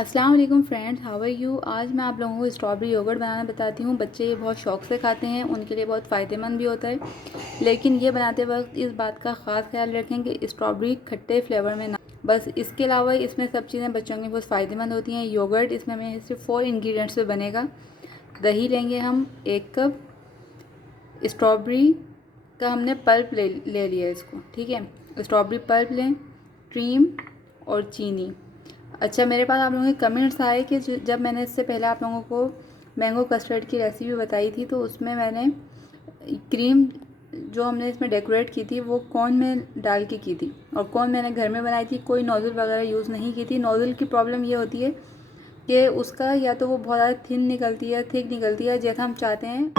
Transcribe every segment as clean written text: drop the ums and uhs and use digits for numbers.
अस्सलाम वालेकुम friends, how are you. आज मैं आप लोगों को स्ट्रॉबेरी योगर्ट बनाना बताती हूँ। बच्चे ये बहुत शौक से खाते हैं, उनके लिए बहुत फ़ायदेमंद भी होता है। लेकिन ये बनाते वक्त इस बात का ख़ास ख्याल रखें कि स्ट्रॉबेरी खट्टे फ्लेवर में ना, बस इसके अलावा इसमें सब चीज़ें बच्चों के बहुत फ़ायदेमंद होती हैं। योगर्ट इसमें हमें सिर्फ 4 इंग्रेडिएंट्स से बनेगा। दही लेंगे हम 1 कप, स्ट्रॉबेरी का हमने पल्प ले लिया इसको, ठीक है। स्ट्रॉबेरी पल्प लें, क्रीम और चीनी। अच्छा, मेरे पास आप लोगों के कमेंट्स आए कि जब मैंने इससे पहले आप लोगों को मैंगो कस्टर्ड की रेसिपी बताई थी तो उसमें मैंने क्रीम जो हमने इसमें डेकोरेट की थी वो कॉर्न में डाल के की थी, और कॉर्न मैंने घर में बनाई थी, कोई नोज़ल वगैरह यूज़ नहीं की थी। नोज़ल की प्रॉब्लम ये होती है कि उसका या तो वो बहुत ज़्यादा थिन निकलती है, थिक निकलती है, जैसा हम चाहते हैं।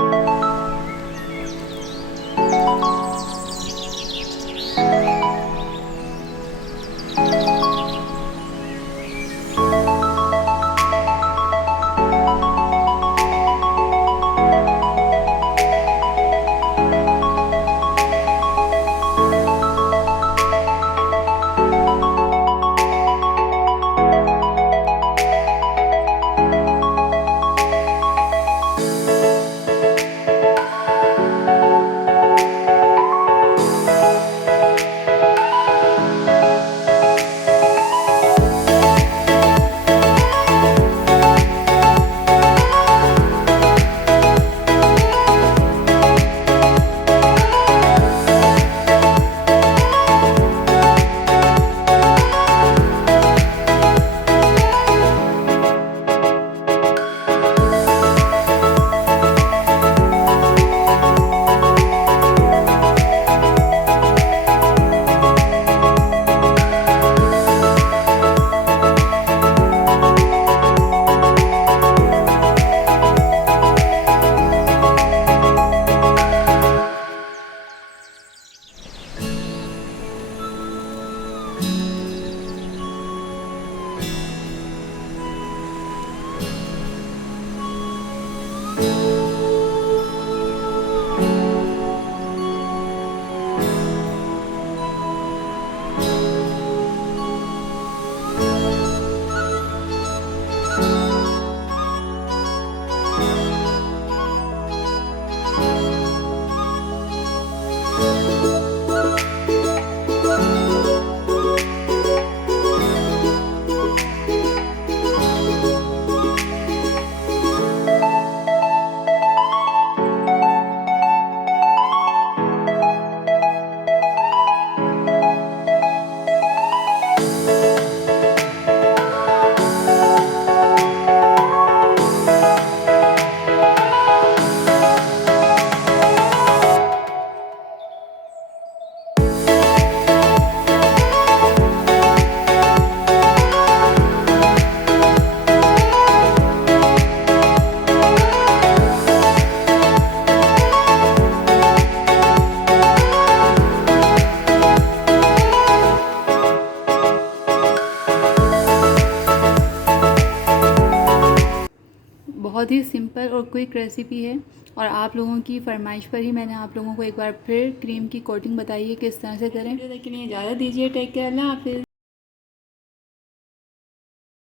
बहुत ही सिंपल और क्विक रेसिपी है, और आप लोगों की फरमाइश पर ही मैंने आप लोगों को एक बार फिर क्रीम की कोटिंग बताई है किस तरह से करें। तक के लिए इजाज़त दीजिए। टेक केयर, अल्लाह हाफिज़।